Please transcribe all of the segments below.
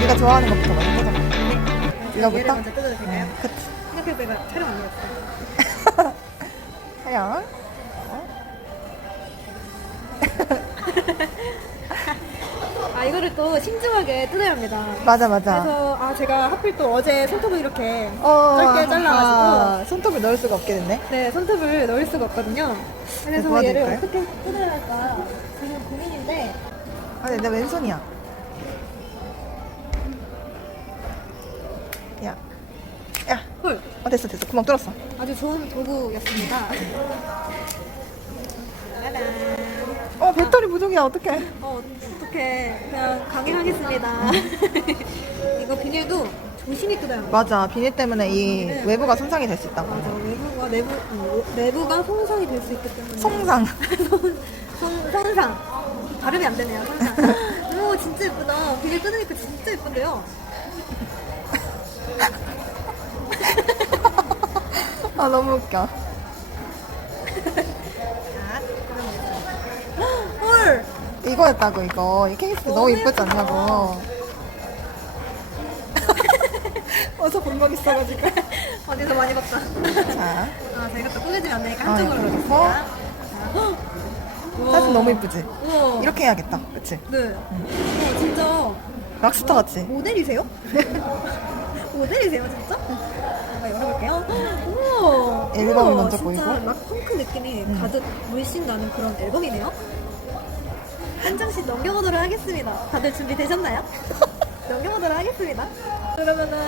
네가 좋아하는 것부터 먼저 뜯어봐. 이거부터? 먼저 뜯어도 될까요? 응, 그치. 생각해도 내가 촬영 안 해봤어. 촬영. 아 이거를 또 신중하게 뜯어야 합니다. 맞아, 맞아. 그래서 아 제가 하필 또 어제 손톱을 이렇게 어, 짧게 잘라가지고 아, 손톱을 넣을 수가 없게 됐네. 네 손톱을 넣을 수가 없거든요. 그래서 네, 얘를 도와드릴까요? 어떻게 뜯어야 할까 지금 고민인데 아, 내 왼손이야. 야. 헐 어, 됐어, 됐어. 구멍 뚫었어. 아주 좋은 도구였습니다. 짜잔. 어, 배터리 부족이야. 어떡해. 어 어떻게 그냥 강행하겠습니다. 이거 비닐도 조심히 합니다. 맞아. 비닐 때문에 이 외부가 손상이 될수 있다고. 맞아 외부가 내부 어, 내부가 손상이 될 수 있기 때문에 송상. 손, 손상 발음이 안 되네요 손상 오 진짜 예쁘다 비닐 뜯으니까 진짜 예쁜데요 아, 너무 웃겨. 헐 이거였다고, 이거. 이 케이스 너무 너무 이쁘지 예쁘다. 않냐고. 어서 본 적 있어가지고. 어디서 많이 봤다 자. 아 저희가 또 꾸며주면 안 되니까 아, 한쪽으로 이렇게 자. 사진 너무 이쁘지? 우와. 이렇게 해야겠다. 그치? 네 우와, 진짜 락스터 같이. 모델이세요? 모델이세요 진짜? 제가 열어볼게요 우와 앨범이 우와, 먼저 보이고. 락 펑크 느낌이 가득 물씬 나는 그런 앨범이네요 한 장씩 넘겨보도록 하겠습니다 다들 준비되셨나요? 넘겨보도록 하겠습니다 그러면은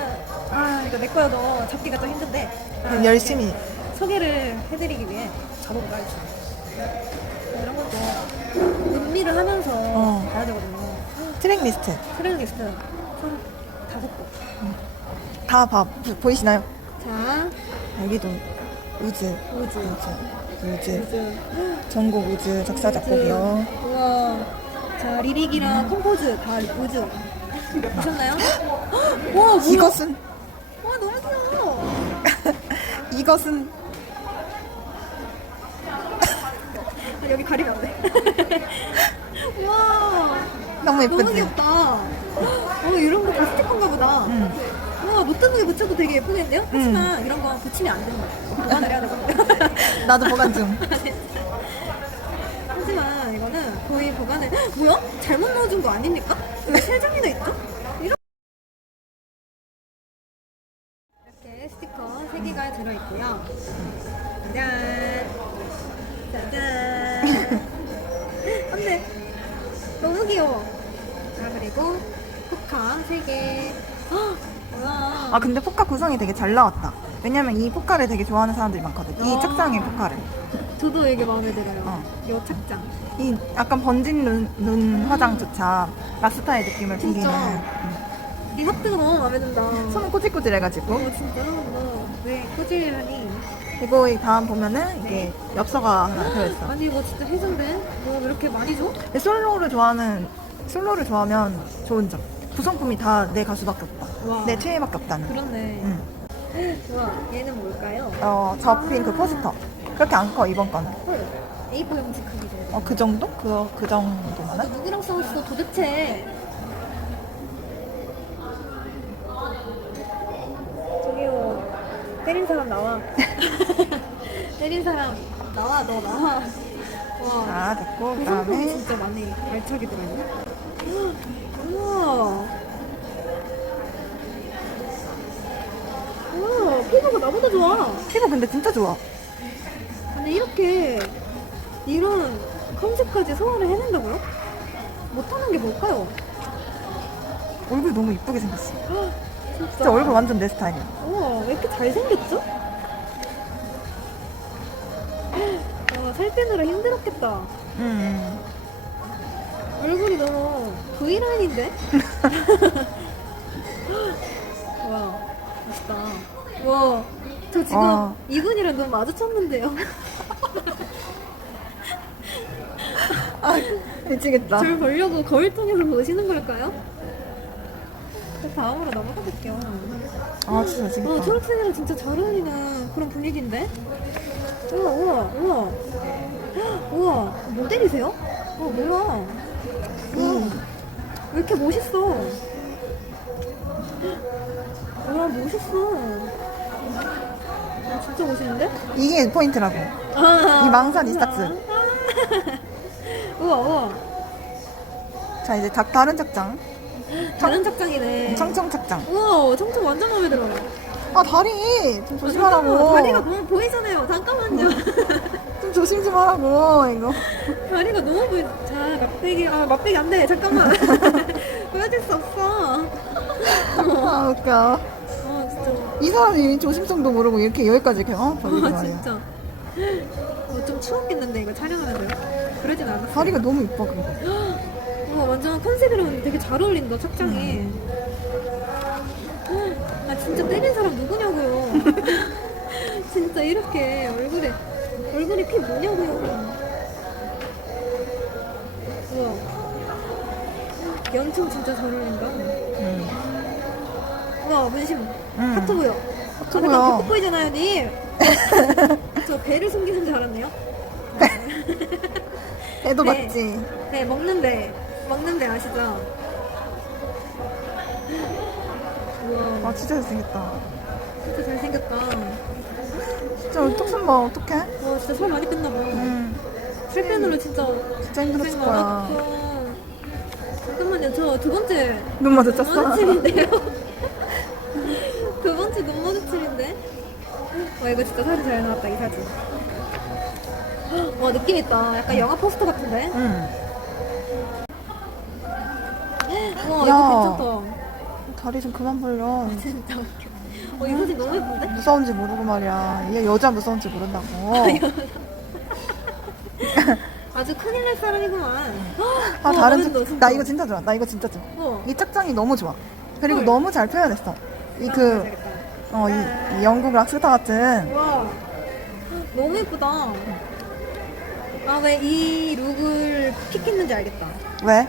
아 이거 내 거여도 잡기가 좀 힘든데 아, 그럼 열심히. 소개를 해드리기 위해 잡아보도록 하겠습니다 이런 것도 음미를 하면서 어. 가야 되거든요 트랙 리스트. 트랙 리스트 총 다섯 곡. 다 봐. 보- 보이시나요? 자, 여기도 우즈. 우즈. 우즈. 우즈. 전곡 우즈. 작사, 작곡이요. 우와. 자, 리릭이랑 컴포즈 다 우즈. 보셨나요? 와, 뭐야? 이것은, 와, 너무 귀여워. 이것은, 아, 여기 가리면 안 돼. 와. 너무 너무 예쁘지? 귀엽다. 어, 이런 거다 스티커인가 보다. 응. 와, 노트북에 붙여도 되게 예쁘겠는데요? 하지만 이런 거 붙이면 안 되는 거예요. 보관을 해야 되거든요. 나도 보관 중. 하지만 이거는 거의 보관을 뭐야? 잘못 넣어준 거 아닙니까? 왜 세 장이나 있죠? 아, 근데 포카 구성이 되게 잘 나왔다. 왜냐면 이 포카를 되게 좋아하는 사람들이 많거든. 이 어. 착장의 포카를. 저도 이게 마음에 들어요. 어. 요 착장. 이 약간 번진 눈, 눈 화장조차 락스타의 느낌을 풍기는. 진짜. 이 하트가 너무 마음에 든다. 손은 꼬질꼬질해가지고. 어 진짜 너왜 꼬질하니? 그리고 이 다음 보면은 이게 엽서가 하나 들어있어. 아니 이거 진짜 해준데? 뭐 이렇게 많이 줘? 솔로를 좋아하는 솔로를 좋아하면 좋은 점. 구성품이 다 내 가수밖에 없다. 와. 내 최애밖에 없다는. 그렇네. 응. 와 얘는 뭘까요? 어, 저 핑크 포스터. 그렇게 안 커, 이번 거는. 헐 A4 용지 크기죠. 어, 그 정도? 그, 그 정도면은? 너 누구랑 싸웠어 도대체? 저기요 때린 사람 나와. 때린 사람 나와 너 나와. 와. 자, 됐고, 그 다음에. 진짜 많이 알차게 들어있네. 우와. 우와, 피부가 나보다 좋아. 피부 근데 진짜 좋아. 근데 이렇게 이런 컨셉까지 소화를 해낸다고요? 못하는 게 뭘까요? 얼굴 너무 이쁘게 생겼어. 진짜, 진짜 얼굴 완전 내 스타일이야. 우와, 왜 이렇게 잘생겼죠? 와, 살 빼느라 힘들었겠다. 음. 얼굴이 너무 V라인인데? 와, 멋있다. 와, 저 지금 와. 이분이랑 눈 마주쳤는데요. 아, 미치겠다. 절 보려고 거울 통해서 보시는 걸까요? 그 다음으로 넘어가 볼게요. 아, 진짜 어, 미치겠다. 초록색이랑 진짜 잘 어울리는 그런 분위기인데? 우와, 우와, 우와. 헉, 우와, 모델이세요? 어, 뭐야. 왜 이렇게 멋있어? 와 멋있어. 아, 진짜 멋있는데? 이게 포인트라고. 아, 이 망사 리스타트. 우와 우와. 자, 이제 작, 다른 착장. 다른 착장이네. 청청 착장. 우와 청청 완전 마음에 들어. 아, 다리! 좀 조심하라고. 잠깐만, 다리가 너무 보이잖아요. 잠깐만요. 좀 조심 좀 하라고, 이거. 다리가 너무 보이. 자 맛배기 아 맛배기 안 돼. 잠깐만. 보여줄 수 없어. 아, 웃겨. 아 진짜. 이 사람이 조심성도 모르고 이렇게 여기까지 이렇게, 어? 버리고 아 말이야. 진짜. 어, 좀 추웠겠는데 이거 촬영하는데요? 그러진 않았어. 다리가 너무 이뻐, 그리고. 와 완전 컨셉이랑 되게 잘 어울린다 착장이. 아 진짜 때린 사람 누구냐고요. 진짜 이렇게 얼굴에 얼굴에 피 뭐냐고요. 우와. 연청 진짜 잘 어울린다. 음. 우와 문심 음. 하트 보여. 하트 아, 보여. 배꼽 보이잖아요 님. 저 배를 숨기는 줄 알았네요. 애도 네. 맞지? 네 먹는데 먹는데 아시죠? 우와 아, 진짜 잘생겼다. 진짜 잘생겼다. 진짜 턱선 봐, 어떡해? 와 진짜 살 많이 뺐나 봐. 음. 실펜으로 진짜 진짜 힘들었을 고생 거야. 잠깐만요 저 두 번째 눈 마주쳤어? 두 번째 눈마주침인데. 와 이거 진짜 사진 잘 나왔다 이 사진. 와 느낌 있다. 약간 영화 포스터 같은데. 응. 와 야. 이거 괜찮다. 다리 좀 그만 벌려. 진짜 웃겨. 어, 이 사진 너무 예쁜데? 무서운지 모르고 말이야. 얘 여자 무서운지 모른다고. 아주 큰일 날 사람이구만. 아, 어, 다른 진짜. 나 이거 진짜 좋아. 나 이거 진짜 좋아. 어. 이 착장이 너무 좋아. 그리고 헐. 너무 잘 표현했어. 이 그, 어, 이, 이 영국 락스타 같은. 와, 너무 예쁘다. 아, 왜 이 룩을 픽했는지 알겠다. 왜?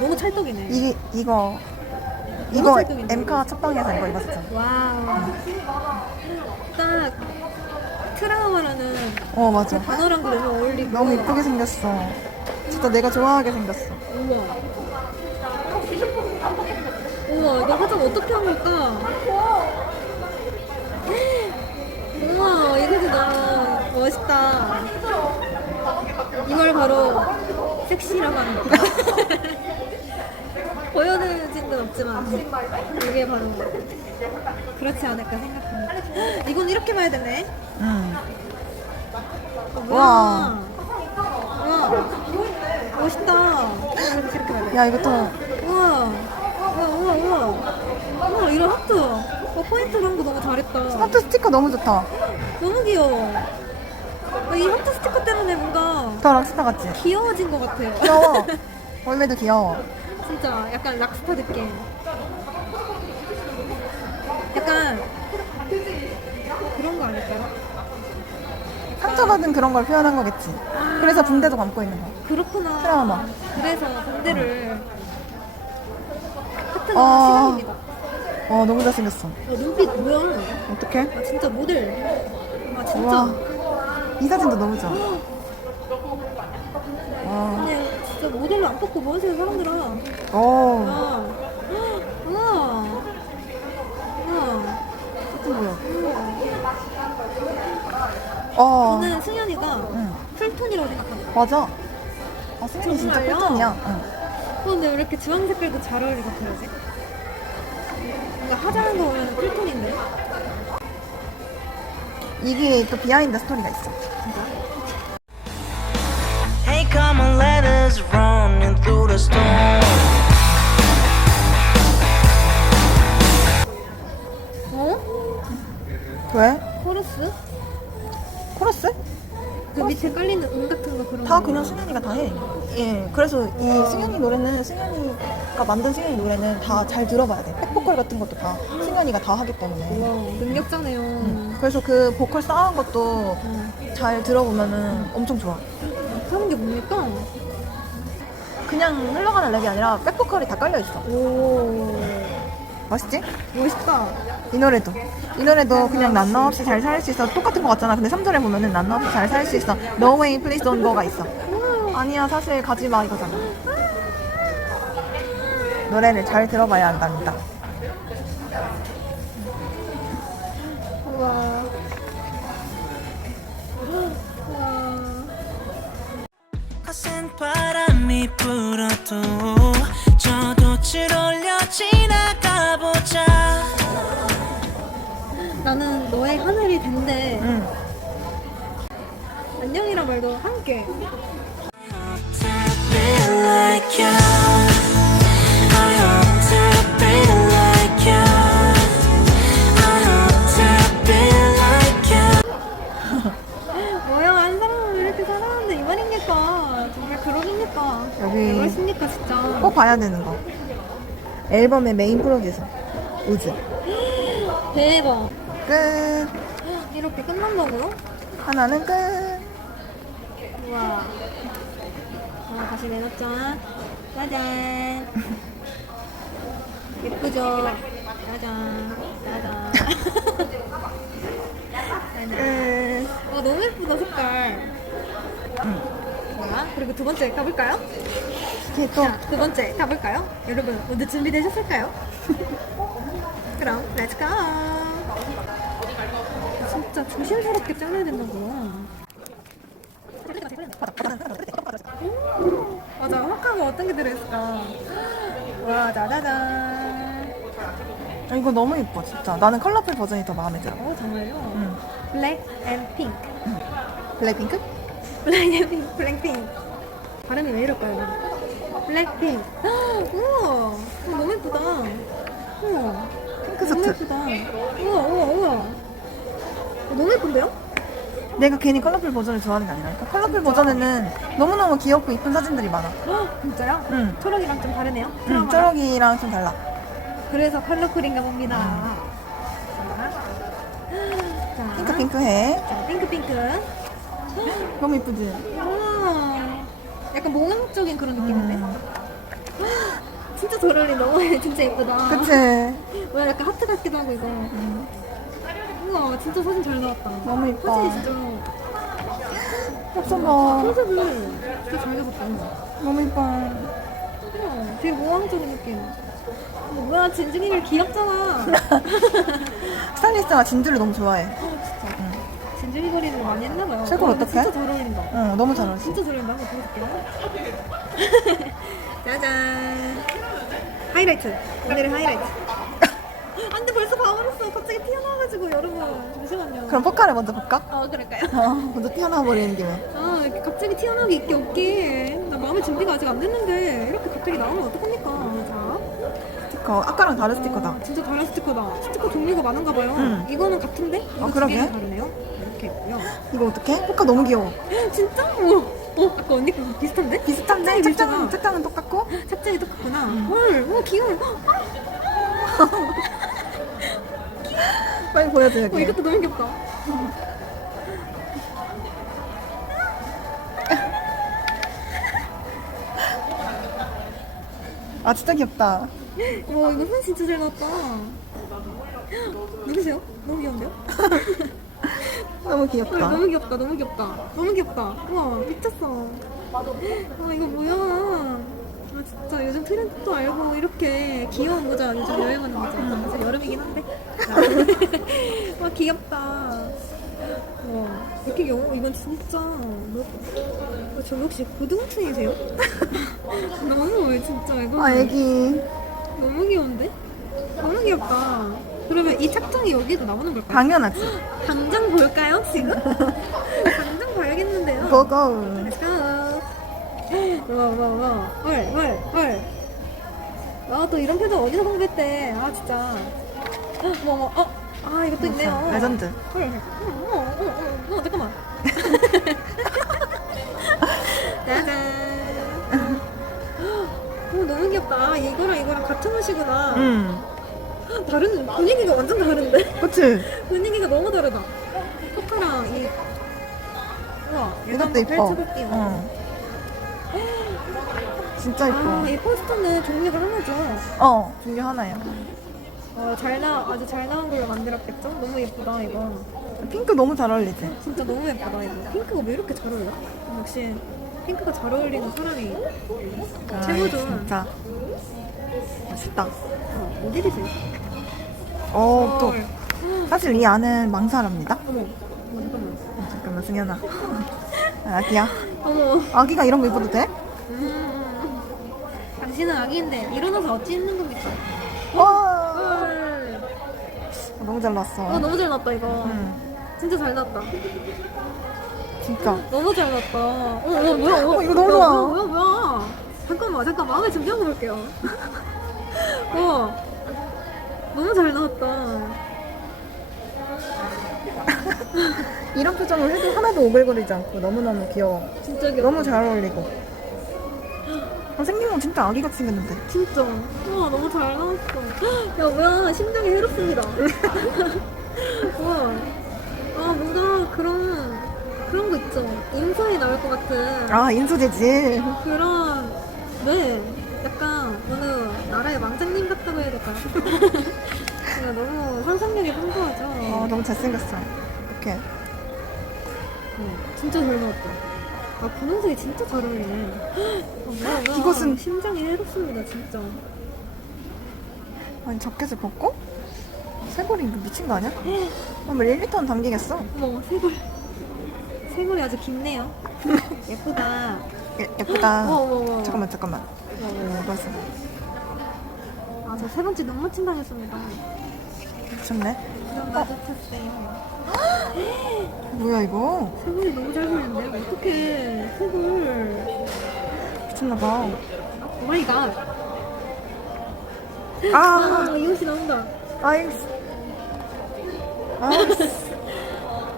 너무 찰떡이네. 이, 이거. 이거. 엠카 첫 방에서 이거 입었었잖아. 와우. 딱 트라우마라는 어, 맞아. 그 단어랑도 너무 어울리고. 너무 이쁘게 생겼어. 진짜 내가 좋아하게 생겼어. 우와. 우와, 이거 화장 어떻게 한 걸까? 우와, 이거 진짜 멋있다. 이걸 바로 섹시라고 거다. 보여드진 건 없지만, 이게 바로 그렇지 않을까 생각합니다. 이건 이렇게 봐야 되네. 응. 어, 뭐야. 와. 우와. 멋있다. 이렇게 봐야 돼. 야, 이것도 우와. 우와, 우와, 우와. 우와, 이런 하트. 어, 포인트로 한 거 너무 잘했다. 하트 스티커 너무 좋다. 너무 귀여워. 아, 이 하트 스티커 때문에 뭔가 더 락스타 같지? 귀여워진 것 같아요. 귀여워. 원래도 귀여워. 진짜 약간 락스타 느낌. 약간 그런 거 아닐까요? 상처받은 그런 걸 표현한 거겠지. 그래서 붕대도 감고 있는 거. 그렇구나. 트라우마. 그래서 군대를 어. 시간입니다. 어, 너무 잘생겼어. 어, 눈빛 뭐야? 어떡해? 아 진짜 모델. 아 진짜. 우와. 이 사진도 너무 좋아. 와. 그냥 진짜 모델로 안 뽑고 뭐 하세요 사람들아. 우와. 우와. 우와. 어. 저는 승현이가 응. 풀톤이라고 생각합니다. 맞아. 아, 승현이 진짜 정말요? 꿀톤이야. 응. 어, 근데 왜 이렇게 주황 색깔도 잘 어울리고 그러지? 뭔가 화장한 거 보면 풀톤인데? 이게 또 비하인드 스토리가 있어. Hey, come on, let us running 왜? 코러스? 코러스? 그 밑에 깔리는 음 같은 거 그런 다 거. 그냥 승현이가 다 해. 예. 그래서 이 승현이 노래는 승현이가 만든 승현이 노래는 다 잘 들어봐야 돼. 백보컬 같은 것도 다 승현이가 다 하기 때문에. 와, 능력자네요. 그래서 그 보컬 쌓은 것도 음. 잘 들어보면은 엄청 좋아. 하는 게 뭡니까? 그냥 흘러가는 랩이 아니라 백보컬이 다 깔려 있어. 오, 멋있지? 멋있다. 이 노래도. 이 노래도 그냥 난나 없이 잘 살 수 있어. 똑같은 거 같잖아. 근데 3절에 보면은 난나 없이 잘 살 수 있어. No way, please don't go가 있어. 아니야, 사실 가지 마 이거잖아. 노래를 잘 들어봐야 한답니다. 우와. 거센 바람이 불어도 저 돛을 올려 지나가보자 나는 너의 하늘이 된대. 응. 안녕이란 말도 함께. 뭐야, 한 사람은 이렇게 살아왔는데 이 말입니까? 정말 그러십니까? 여기- 그러십니까, 진짜? 꼭 봐야 되는 거. 앨범의 메인 프로듀서 우즈. 대박. 끝. 이렇게 끝난다고요? 하나는 끝. 우와. 자, 다시 내놓자. 짜잔. 예쁘죠? 짜잔. 짜잔. 짜잔. 끝. 와, 너무 예쁘다, 색깔. 자, 그리고 두 번째 가볼까요? 두 번째 가볼까요? 여러분, 모두 준비되셨을까요? 그럼, 렛츠 고! 진짜 조심스럽게 잘라야 된다고. 맞아, 화카가 어떤 게 들어있을까? 와, 짜자잔. 아, 이거 너무 예뻐 진짜. 나는 컬러풀 버전이 더 마음에 들어. 오, 정말요? 응. 블랙 앤 핑크. 블랙핑크? 블랙 앤 핑크, 블랙핑크. 발음이 왜 이럴까요? 블랙핑크. 우와, 어, 너무 예쁘다. 우와. 핑크 너무 스트. 예쁘다. 우와, 우와, 우와. 어, 너무 예쁜데요? 내가 괜히 컬러풀 버전을 좋아하는 게 아니라 컬러풀 버전에는 너무너무 귀엽고 이쁜 사진들이 많아. 헉, 진짜요? 응. 초록이랑 좀 다르네요. 응. 초록이랑 좀 달라. 그래서 컬러풀인가 봅니다. 자, 핑크 핑크해. 자, 핑크 핑크. 너무 이쁘지? 우와. 약간 몽환적인 그런 느낌인데? 음. 진짜 잘 어울린다. 와, 진짜 예쁘다. 그치? 와, 약간 하트 같기도 하고, 이거. 우와, 진짜 사진 잘 나왔다. 너무 이뻐. 사진이 진짜. 합성 봐. 컨셉을 진짜 잘 잡았다. 너무 이뻐. 우와, 되게 모황적인 느낌. 어, 뭐야, 진중이를 귀엽잖아. 스타일리스트가 진주를 너무 좋아해. 거리를 많이 했나봐요. 근데 어떡해? 진짜 잘 어울린다. 응, 너무 잘 어울려. 진짜 잘 어울린다. 한번 보여줄게요. 짜잔. 하이라이트. 오늘의 하이라이트. 안 돼, 벌써 가버렸어. 갑자기 튀어나와가지고, 여러분. 잠시만요. 그럼 포카를 먼저 볼까? 어, 그럴까요? 어, 먼저 튀어나와 버리는 김에. 아, 이렇게 갑자기 튀어나오게 있게 없게. 나 마음의 준비가 아직 안 됐는데. 이렇게 갑자기 나오면 어떡합니까? 자. 스티커. 아까랑 다른 스티커다. 아, 진짜 다른 스티커다. 스티커 종류가 많은가 봐요. 응. 이거는 같은데? 이거 어, 두 그러게. 개가 다르네요. 이렇게 있고요. 이거 어떡해? 포카 너무 귀여워. 진짜? 어, 어, 아까 언니 거 비슷한데? 비슷한데? 착장이 책장, 비슷하다. 책장은 똑같고? 착장이 똑같구나. 헐, 어, 귀여워. 빨리 보여줘, 어, 여기. 이것도 너무 귀엽다. 아, 진짜 귀엽다. 와, 이거 사진 진짜 잘 나왔다. 누구세요? 너무 귀여운데요? 너무 헐, 귀엽다. 너무 귀엽다, 너무 귀엽다. 너무 귀엽다. 우와, 미쳤어. 아, 이거 뭐야. 아, 진짜 요즘 트렌드도 알고 이렇게 귀여운 모자 요즘 유행하는 모자. 그래서 여름이긴 한데. 와, 귀엽다. 와, 이렇게 영어, 이건 진짜. 뭐, 어, 저 혹시 고등학생이세요? 너무, 진짜, 이거. 아, 애기. 너무 귀여운데? 너무 귀엽다. 그러면 이 착장이 여기도 나오는 걸까요? 당연하지. 당장 볼까요, 지금? 당장 봐야겠는데요. 고고. 와, 와, 와. 헐, 헐, 헐. 아, 또 이런 표정 어디서 공부했대. 아, 진짜. 어, 뭐, 뭐, 어. 아, 이것도 있네요. 레전드. 헐, 헐. 어, 어, 어, 어, 어, 잠깐만. 짜잔. 어, 너무 귀엽다. 아, 이거랑 이거랑 같은 옷이구나. 응. 다른, 분위기가 완전 다른데? 그치? 분위기가 너무 다르다. 포카랑 이 우와 이것도 이뻐. 펼쳐볼게요. 응. 진짜 이뻐. 아, 이 포스터는 종류가 하나죠. 어, 중요 하나야. 어, 잘 나, 아주 잘 나온 걸로 만들었겠죠? 너무 예쁘다, 이거. 핑크 너무 잘 어울리지? 진짜 너무 예쁘다, 이거. 핑크가 왜 이렇게 잘 어울려? 역시 핑크가 잘 어울리는 사람이 아, 최고죠. 진짜. 맛있다. 어, 어디 드세요? 어, 또. 사실 이 안은 망사랍니다. 어머, 어머, 잠깐만. 어, 잠깐만, 승현아. 아, 아기야. 어머. 아기가 이런 거 입어도 돼? 음. 당신은 아기인데 일어나서 어찌 있는 겁니까? 와! 헐. 너무 잘 어, 나왔어. 너무 잘 나왔다 이거. 응, 진짜 잘 나왔다. 진짜. 너무 잘 나왔다. 어, 어 뭐야? 어, 어, 이거 너무 야, 좋아. 뭐야, 뭐야, 뭐야? 잠깐만, 잠깐 마음에 준비하고 볼게요. 어, 너무 잘 나왔다. 이런 표정을 해도 하나도 오글거리지 않고 너무너무 귀여워. 진짜 귀여워. 너무 잘 어울리고. 아, 생긴 건 진짜 아기같이 생겼는데. 진짜. 우와, 너무 잘 나왔어. 야, 뭐야, 심장이 해롭습니다. 우와. 아, 뭔가 그런, 그런 거 있죠. 인상이 나올 것 같은. 아, 인수재질. 그런, 네. 약간, 어느 나라의 왕자님 같다고 해야 될까요? 그냥 너무 상상력이 풍부하죠. 어, 너무 잘생겼어. 이렇게. 어, 진짜 잘 나왔다. 아, 분홍색이 진짜 잘 어울리네. 어, 뭐야, 뭐야. 이것은- 심장이 해롭습니다, 진짜. 아니, 자켓을 벗고? 쇄골이 이거 미친 거 아니야? 어, 뭐 1리터는 담기겠어. 어머, 쇄골. 쇄골이 아주 깊네요. 예쁘다. 예, 예쁘다. 어, 어머, 어머. 잠깐만, 잠깐만. 어머, 어. 벌써. 아, 저 세 번째 눈 맞춤 당했습니다. 미쳤네. 눈 마주쳤어요. 뭐야, 이거? 쇄골이 너무 잘 보이는데? 어떡해. 쇄골. 미쳤나 봐. 오 마이 갓. 아, 아, 이것이 나온다. 아이. 아,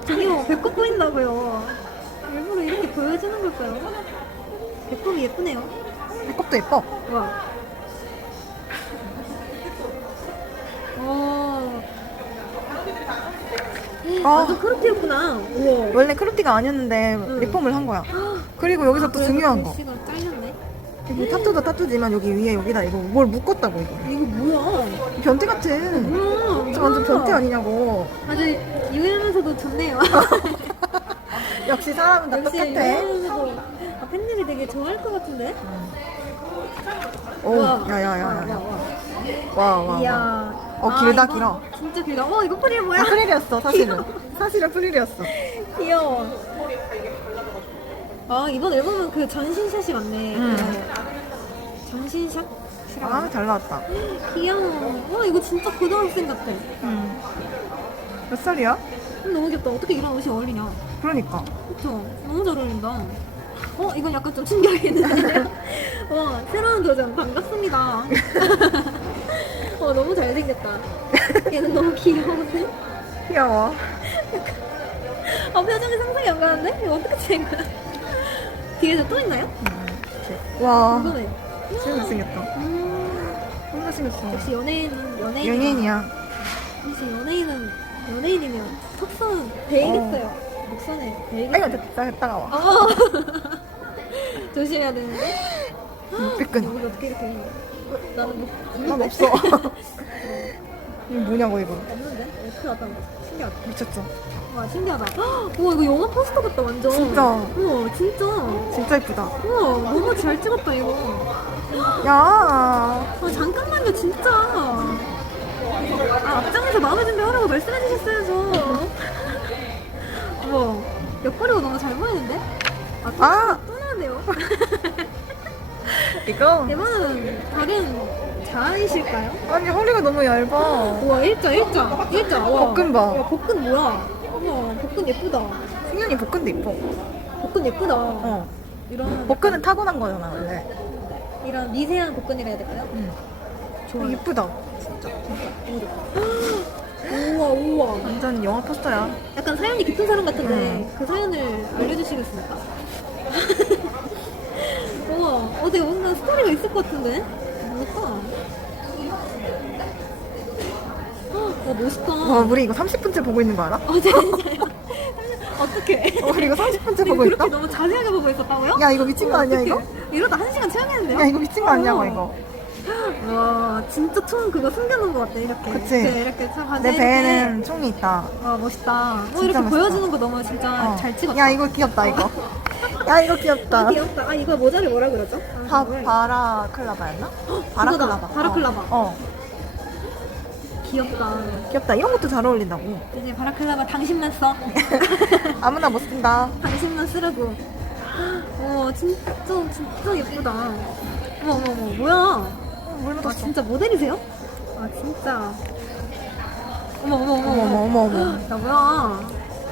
저기요, 배꼽 보인다고요. 일부러 이렇게 보여주는 걸까요? 배꼽이 예쁘네요. 배꼽도 예뻐. 와. 어, 아, 완전 크롭티였구나. 우와. 원래 크롭티가 아니었는데 응. 리폼을 한 거야. 그리고 여기서 또 중요한 거. 글씨가 잘렸네. 여기 타투도 타투지만 여기 위에 여기다 이거 뭘 묶었다고 이거. 이거 뭐야? 변태 같은. 뭐야? 저 완전 변태 아니냐고. 아주 유해 하면서도 좋네요. 역시 사람은 다 역시 똑같아. 아, 팬들이 되게 좋아할 것 같은데? 오, 우와. 야야야야. 와, 와, 와, 와. 이야. 와. 어, 아, 길다, 이거 길어. 진짜 길다. 어, 이거 프릴 뭐야? 아, 프릴이었어, 사실은. 사실은 프릴이었어. 귀여워. 아, 이번 앨범은 그 전신샷이 맞네. 음. 그 전신샷? 아, 잘 나왔다. 귀여워. 와, 이거 진짜 고등학생 같아. 음. 몇 살이야? 음, 너무 귀엽다. 어떻게 이런 옷이 어울리냐. 그러니까. 그쵸? 너무 잘 어울린다. 어, 이건 약간 좀 충격이 있는데요? 어, 새로운 도전 반갑습니다. 어, 너무 잘생겼다. 얘는 너무 귀여운데? 귀여워. 아, 표정이 상상이 안 가는데? 이거 어떻게 찍은 거야? 뒤에서 또 있나요? 와, 궁금해. 진짜 잘생겼다. 음, 너무 잘생겼어. 역시 연예인은 연예인. 연예인이야. 역시 연예인은 연예인이면 턱선 베이겠어요. 목선에 아이고, 베이겠어요. 됐다, 됐다가 와. 아, 조심해야 되는데. 삐끈. 여기 어떻게 이렇게? 어, 나는 뭐 난 없어. 이거 뭐냐고, 이거. 없는데? F 왔다. 신기하다. 미쳤죠? 와 신기하다. 헉, 우와 이거 영화 포스터 같다 완전. 진짜. 우와 진짜. 진짜 이쁘다. 우와 너무 잘 찍었다 이거. 야, 아 잠깐만요 진짜. 아 앞장에서 마음의 준비하라고 말씀해 주셨어야죠. 우와 옆구리가 너무 잘 보이는데? 아, 또, 아! 또 나왔네요. 이거. 대만은 다른 자아이실까요? 아니, 허리가 너무 얇아. 우와 일자 일자 일자. 와. 복근 봐. 야 복근 뭐야? 우와 복근 예쁘다. 승현이 복근도 이뻐. 복근 예쁘다. 어. 이런 복근은 타고난 거잖아, 원래. 이런 미세한 복근이라 해야 될까요? 응. 좋아요. 이쁘다. 우와 우와. 완전 영화 포스터야. 약간 사연이 깊은 사람 같은데 응. 그 사연을 알려주시겠습니까? 우와 어디 뭔가 스토리가 있을 것 같은데? 뭘까? 와 멋있다. 와, 우리 이거 30분째 보고 있는 거 알아? 어 진짜요? 어떡해. 어, 우리 이거 30분째 보고 그렇게 있다? 너무 자세하게 보고 있었다고요? 야, 이거 미친 거 아니야, 어떡해. 이거? 이러다 한 시간 채우겠는데요? 야, 이거 미친 거 아니냐고, 어. 이거. 와 진짜 총 그거 숨겨놓은 것 같아 이렇게 그치? 이렇게, 이렇게 참 내. 배에는 총이 있다. 와 멋있다 뭐 진짜 이렇게 멋있다. 보여주는 거 너무 진짜 어. 잘 찍었다 야, 이거 귀엽다, 이거. 야 이거 귀엽다. 귀엽다. 아 이거 모자를 뭐라 그러죠? 아, 바, 바라클라바였나? 바라클라바. 바라클라바. 어. 어. 귀엽다. 귀엽다. 이런 것도 잘 어울린다고. 이제 바라클라바 당신만 써. 아무나 못 쓴다. 당신만 쓰라고. 와 진짜 진짜 예쁘다. 어머 어머 어머 뭐야? 물 아. 진짜 모델이세요? 아 진짜. 어머 어머 어머 어머 어머 어머 어머. 야 뭐야?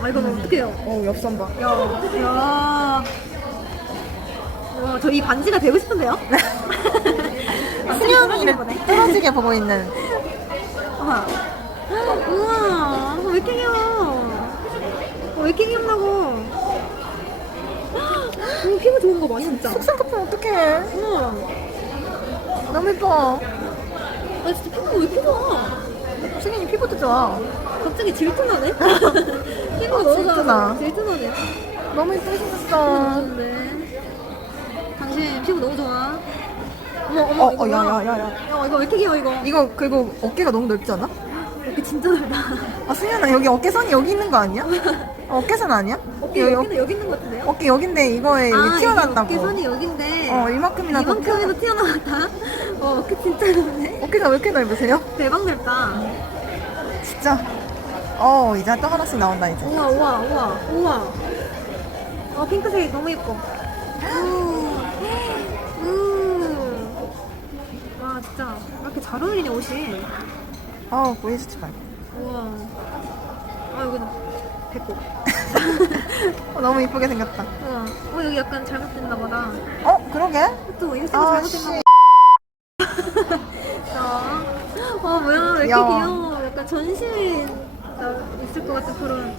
아 이거 어떡해요? 어 옆선 봐. 야, 야. 와, 저이 반지가 되고 싶은데요? 승현이를 보네. 떨어지게 보고 있는. 우와. 우와, 왜 이렇게 귀여워? 어, 왜 이렇게 귀엽냐고. 이거 피부 좋은 거 봐, 진짜. 속상 커플 어떡해. 우와. 너무 예뻐. 아, 진짜 피부가 왜 좋아? 승현이 피부 도 좋아. 갑자기 질투나네? 피부가 너무 질투나. 질투나네. 너무 예쁘게 생겼어. 네. 당신 피부 너무 좋아. 어머, 어머, 어, 이거 어, 야? 야, 야, 야. 야, 이거 왜 이렇게 귀여워, 이거. 이거 그리고 어깨가 너무 넓지 않아? 이렇게 진짜 넓다. 아 승현아 여기 어깨선이 여기 있는 거 아니야? 어, 어깨선 아니야? 어깨 여기, 여기는 여기 있는 것 같은데요? 어깨 여긴데 이거에 여기 아, 튀어나왔다고. 이게 어깨선이 여긴데. 어 이만큼이나 더 이만큼이나 튀어나왔다. 어, 어깨 진짜 넓네. 어깨가 왜 이렇게 넓으세요? 대박 넓다. 진짜. 어 이제 또 하나씩 나온다 이제. 우와, 우와, 우와, 우와. 어, 핑크색 너무 예뻐. 우, 우. 와, 진짜. 왜 이렇게 잘 어울리네, 옷이. 어 보여주지 말고. 우와. 아, 여기는 배꼽. 어, 너무 이쁘게 생겼다. 우와. 어, 여기 약간 잘못됐나 보다. 어 그러게? 또 일생 아 잘못됐나 씨. 보다. 아, 어, 귀여워. 귀여워. 약간 전시회 나 있을 것 같은 그런,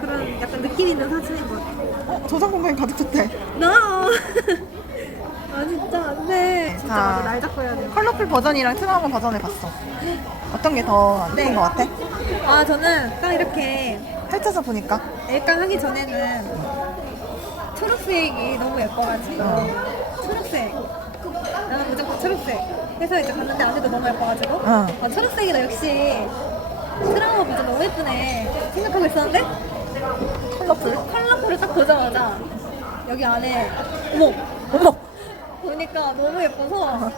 그런 약간 느낌 있는 사진인 것 같아. 어 저장 공간이 가득 찼대. 나! 아, 진짜 안 돼. 진짜 자. 맞아, 날 잡고 해야 돼. 컬러풀 버전이랑 트라우마 버전을 봤어. 어떤 게더안 되는 것 같아? 아, 저는 딱 이렇게 펼쳐서 보니까. 일단 하기 전에는 초록색이 너무 예뻐가지고 초록색 나는 무조건 초록색 해서 이제 봤는데 안에도 너무 예뻐가지고 어. 아, 초록색이다 역시 트라우마 버전 너무 예쁘네 생각하고 있었는데 컬러풀? 컬러풀을 딱 보자마자 여기 안에 어머 어머. 보니까 너무 예뻐서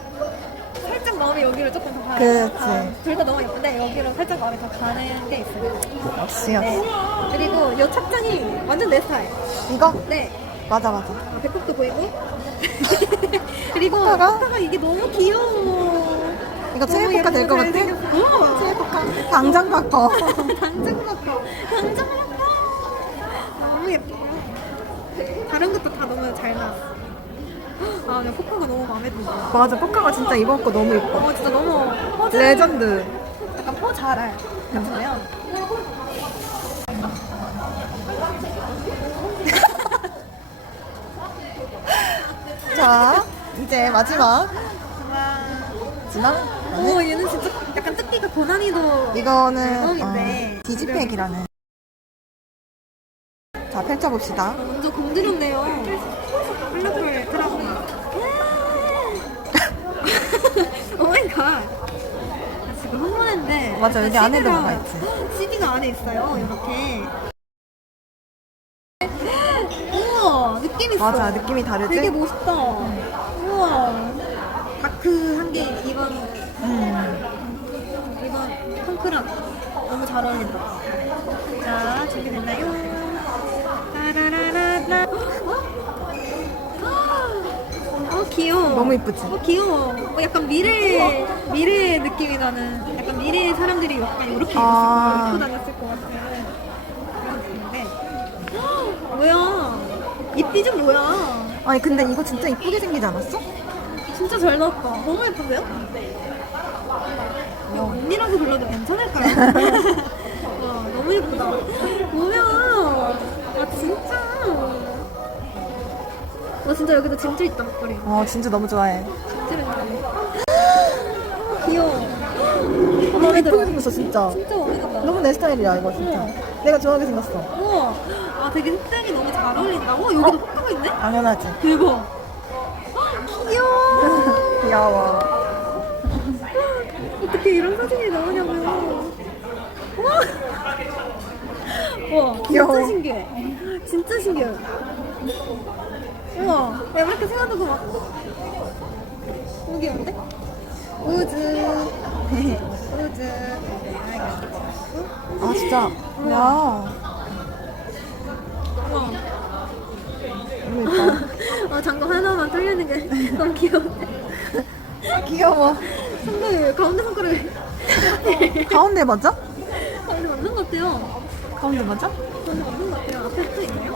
살짝 마음이 여기로 조금 더 그치. 가요. 둘다 너무 예쁜데 여기로 살짝 마음이 더 가는 게 있어요. 역시 네. 역시. 그리고 이 착장이 완전 내 스타일. 이거? 네. 맞아 맞아. 아, 배꼽도 보이고. 그리고 포카가? 포카가 이게 너무 귀여워. 이거 최애포카 될것 같아? 어. 최애포카. 당장 바꿔. 당장 바꿔. 당장 바꿔. 너무 예뻐. 다른 것도 다 너무 잘 나왔어. 아, 그냥 포카가 너무 마음에 든다. 맞아 포카가 진짜 이번 거 너무 예뻐. 어, 진짜 너무 퍼즐. 레전드. 약간 퍼 잘 알 같은데요. 자 이제 마지막. 마지막. 오, 얘는 진짜 약간 뜯기가 고난이도. 이거는 앨범인데. 어, 디지팩이라는. 자 펼쳐봅시다. 완전 공들였네요. 컬러풀 드라마. 오 마이 갓. 나 지금 흥분했는데. 맞아, 여기 안에 CD가 들어가 있지. CD가 안에 있어요. 이렇게. 맞아 느낌이 다르지? 되게 멋있다. 우와. 다크 한 개 이번 음. 이번 펑크랑 너무 잘 어울린다. 자, 준비됐나요? 따라라라라. 어, 귀여워. 너무 이쁘지? 어, 귀여워. 어, 약간 미래, 미래 느낌이 나는, 약간 미래의 사람들이 약간 이렇게 아. 입고 다녔을 것 같은 그런 느낌인데. 헉, 뭐야. 입뒤 좀 뭐야. 아니 근데 이거 진짜 이쁘게 생기지 않았어? 진짜 잘 나왔다. 너무 예쁜데요? 야, 언니라고 불러도 괜찮을까요? 와, 너무 예쁘다. 뭐야? 아, 진짜. 와, 진짜 여기도 진주 있다, 목걸이. 어 진짜 너무 좋아해. 좋아해. 귀여워. 어, 너무 마음에 들어. 이쁘게 생겼어 진짜. 진짜 마음에 든다. 너무 내 스타일이야 이거 진짜. 내가 좋아하게 생겼어. 우와. 아, 되게 너무 잘 어울린다고? 여기도 어? 포카가 있네? 당연하지. 대박. 귀여워. 귀여워. 어떻게 이런 사진이 나오냐고요. 와, 와 귀여워. 진짜 신기해. 진짜 신기해. 우와, 왜 이렇게 생각하고 막. 너무 귀여운데? 우즈. 우즈. 아 진짜. 야. 우와. 너무 예뻐. 아, 장갑 하나만 뚫리는 게 너무 귀여운데. 귀여워. 손들 가운데 손가락을. 가운데 맞아? 가운데 맞는 것 같아요. 가운데 맞아? 가운데 맞는 것 같아요. 앞에 붙어 있네요.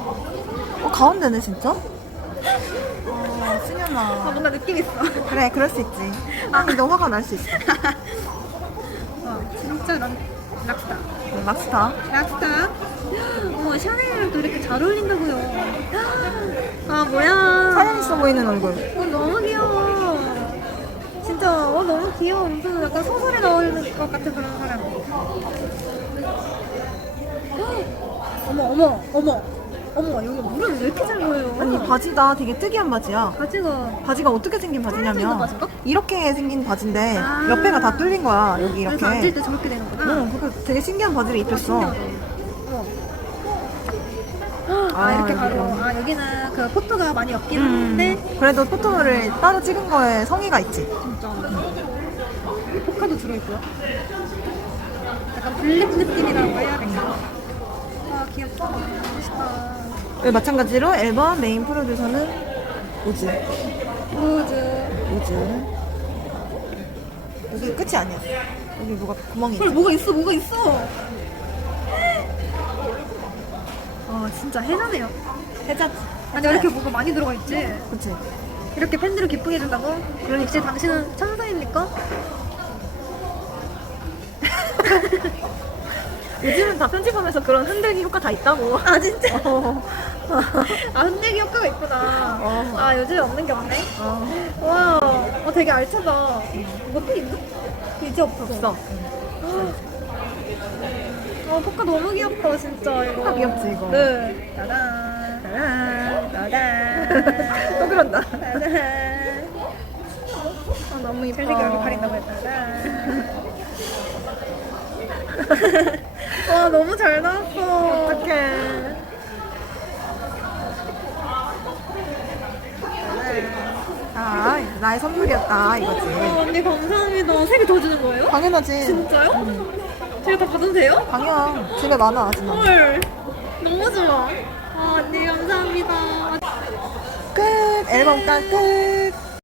어 가운데네 진짜? 어 아, 승현아. 뭔가 느낌 있어. 그래 그럴 수 있지. 아니 너 화가 날 수 있어. 와, 진짜 락, 락스타. 락스타. 락스타. 어머, 샤넬이랑도 이렇게 잘 어울린다고요. 아, 뭐야. 사연 있어 보이는 얼굴. 어, 너무 귀여워. 진짜, 어, 너무 귀여워. 무슨 약간 소설에 나올 것 같은 그런 사람. 어머, 어머, 어머. 어머, 여기 물은 왜 이렇게 잘 보여요? 아니 바지가 되게 특이한 바지야. 바지가. 바지가 어떻게 생긴 바지냐면 바지인가? 이렇게 생긴 바지인데 아. 옆에가 다 뚫린 거야 여기 이렇게. 그래서 앉을 때 저렇게 되는구나. 응, 그거 되게 신기한 바지를 입혔어. 신기하다. 어머. 아, 아, 이렇게 바로. 아, 여기는 그 포토가 많이 없긴 음, 한데. 그래도 포토를 따로 찍은 거에 성의가 있지. 진짜. 포카도 들어있고요. 약간 블랙 느낌이라고 해야 될까? 아, 귀엽다. 멋있다. 네, 마찬가지로 앨범 메인 프로듀서는 우즈. 우즈. 우즈. 여기 끝이 아니야. 여기 뭐가 구멍이 헐, 있지. 뭐가 있어, 뭐가 있어. 아, 진짜 해자네요. 해자. 아니, 이렇게 뭐가 많이 들어가 있지? 그치. 이렇게 팬들을 기쁘게 해준다고? 그럼 역시 당신은 천사입니까? 요즘은 다 편집하면서 그런 흔들기 효과 다 있다고. 아, 진짜? 어. 아, 흔들기 효과가 있구나. 어. 아, 요즘에 없는 게 없네. 어. 와, 어, 되게 알차다. 뭐또 있나? 이제 없어. 없어. 어, 포카 너무 귀엽다, 진짜. 이거. 포카 귀엽지, 이거? 네. 따단. 따단. 또 그런다. 따단. 아, 너무 이뻐. 펠리가 여기 가린다고 했다가. 와, 너무 잘 나왔어. 어떡해. 아, 나의 선물이었다, 이거지. 어, 언니 감사합니다. 세 개 더 주는 거예요? 당연하지. 진짜요? 제가 다 받아도 돼요? 당연. 집에 많아, 아직. 헐. 너무 좋아. 아, 언니 감사합니다. 끝! 앨범 딱 끝!